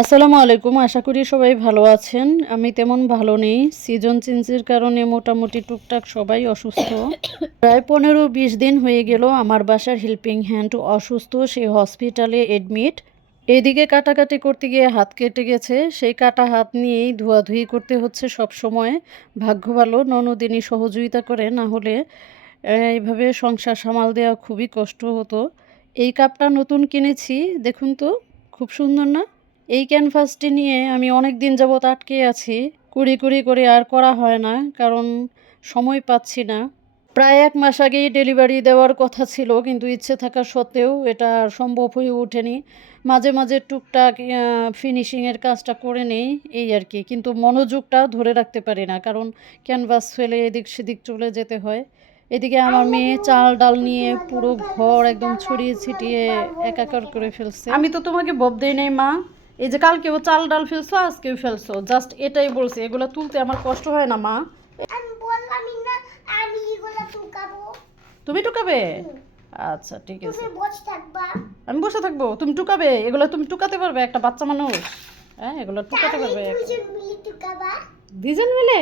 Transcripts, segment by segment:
আসসালামু আলাইকুম। আশা করি সবাই ভালো আছেন। আমি তেমন ভালো নেই। সিজন চেঞ্জের কারণে মোটামুটি টুকটাক সবাই অসুস্থ। প্রায় 15-20 দিন হয়ে গেল আমার বাসার হেল্পিং হ্যান্ড অসুস্থ, সে হসপিটালে এডমিট। এদিকে কাটাকাটি করতে গিয়ে হাত কেটে গেছে, সেই কাটা হাত নিয়েই ধোয়াধুয়ি করতে হচ্ছে সব সময়। ভাগ্য ভালো ননদিনী সহযোগিতা করে, না হলে এইভাবে সংসার সামাল দেওয়া খুবই কষ্ট হতো। এই কাপটা নতুন কিনেছি, দেখুন তো, খুব সুন্দর না? এই ক্যানভাসটি নিয়ে আমি অনেক দিন যাবৎ আটকে আছি। কুড়ি করে আর করা হয় না, কারণ সময় পাচ্ছি না। প্রায় 1 মাস আগেই ডেলিভারি দেওয়ার কথা ছিল, কিন্তু ইচ্ছে থাকা সত্ত্বেও এটা আর সম্ভব হয়ে ওঠেনি। মাঝে মাঝে টুকটাক ফিনিশিংয়ের কাজটা করে নেই, এই আর কি। কিন্তু মনোযোগটা ধরে রাখতে পারি না, কারণ ক্যানভাস ফেলে এদিক সেদিক চলে যেতে হয়। এদিকে আমার মেয়ে চাল ডাল নিয়ে পুরো ঘর একদম ছড়িয়ে ছিটিয়ে একাকার করে ফেলছে। আমি তো তোমাকে বব দেই নাই মা, এই যে কালকেও চাল ডাল ফেলছো, আজকেও ফেলছো, জাস্ট এটাই বলছি। এগুলো তুলতে আমার কষ্ট হয় না মা? আমি বললাম না আমি এগুলো টুকাবো। তুমি টুকাবে? আচ্ছা ঠিক আছে, তুমি বসে থাকবা। আমি বসে থাকবো, তুমি টুকাবে? এগুলো তুমি টুকাতে পারবে? একটা বাচ্চা মানুষ, হ্যাঁ, এগুলো টুকাতে পারবে? দুজন মিলে টুকাবা। দুজন মিলে?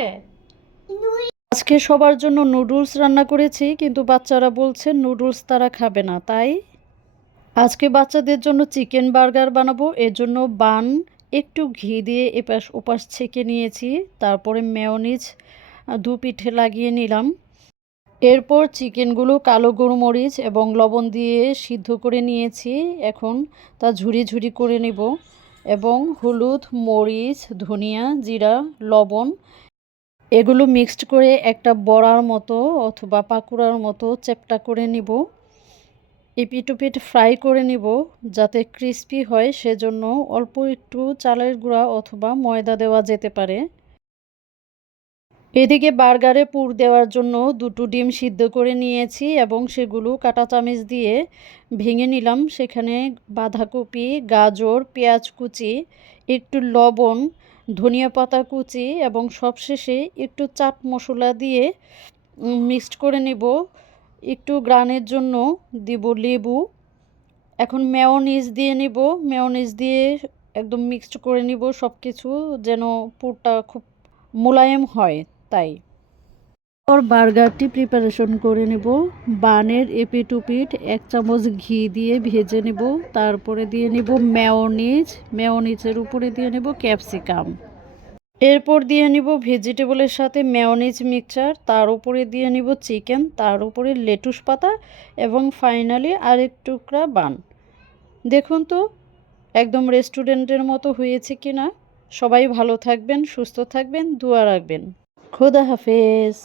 আজকে সবার জন্য নুডলস রান্না করেছি, কিন্তু বাচ্চারা বলছে নুডলস তারা খাবে না, তাই আজকে বাচ্চাদের জন্য চিকেন বার্গার বানাবো। এর জন্য বান একটু ঘি দিয়ে এপাশ ওপাশ ছেঁকে নিয়েছি, তারপরে মেয়োনিজ দু পিঠে লাগিয়ে নিলাম। এরপর চিকেনগুলো কালো গোলমরিচ এবং লবণ দিয়ে সিদ্ধ করে নিয়েছি। এখন তা ঝুরি ঝুরি করে নেব, এবং হলুদ, মরিচ, ধনিয়া, জিরা, লবণ এগুলো মিক্সড করে একটা বড়ার মতো অথবা পাকুড়ার মতো চ্যাপ্টা করে নিব। এপিট ওপিট ফ্রাই করে নিব যাতে ক্রিস্পি হয়, সেজন্য অল্প একটু চালের গুঁড়া অথবা ময়দা দেওয়া যেতে পারে। এদিকে বার্গারে পুর দেওয়ার জন্য 2টো ডিম সিদ্ধ করে নিয়েছি এবং সেগুলো কাঁটা চামচ দিয়ে ভেঙে নিলাম। সেখানে বাঁধাকপি, গাজর, পেঁয়াজ কুচি, একটু লবণ, ধনিয়া পাতা কুচি এবং সবশেষে একটু চাট মশলা দিয়ে মিক্সড করে নেব। একটু গ্রানের জন্য দিব লেবু। এখন মেয়োনিজ দিয়ে নিব, মেয়োনিজ দিয়ে একদম মিক্সড করে নিব সব কিছু, যেন পুরটা খুব মোলায়েম হয়, তাই। ওর বার্গারটি প্রিপারেশন করে নেব। বানের এপিট ওপিট 1 চামচ ঘি দিয়ে ভেজে নেব, তারপরে দিয়ে নেব মেয়োনিজ, মেয়োনিজের উপরে দিয়ে নেব ক্যাপসিকাম, এরপর দিয়ে নিব ভেজিটেবলের সাথে মেয়োনিজ মিক্সচার, তার উপরে দিয়ে নিব চিকেন, তার উপরে লেটুস পাতা এবং ফাইনালি আরেক টুকরা বান। দেখুন তো একদম রেস্টুরেন্টের মতো হয়েছে কিনা। সবাই ভালো থাকবেন, সুস্থ থাকবেন, দোয়া রাখবেন। খোদা হাফেজ।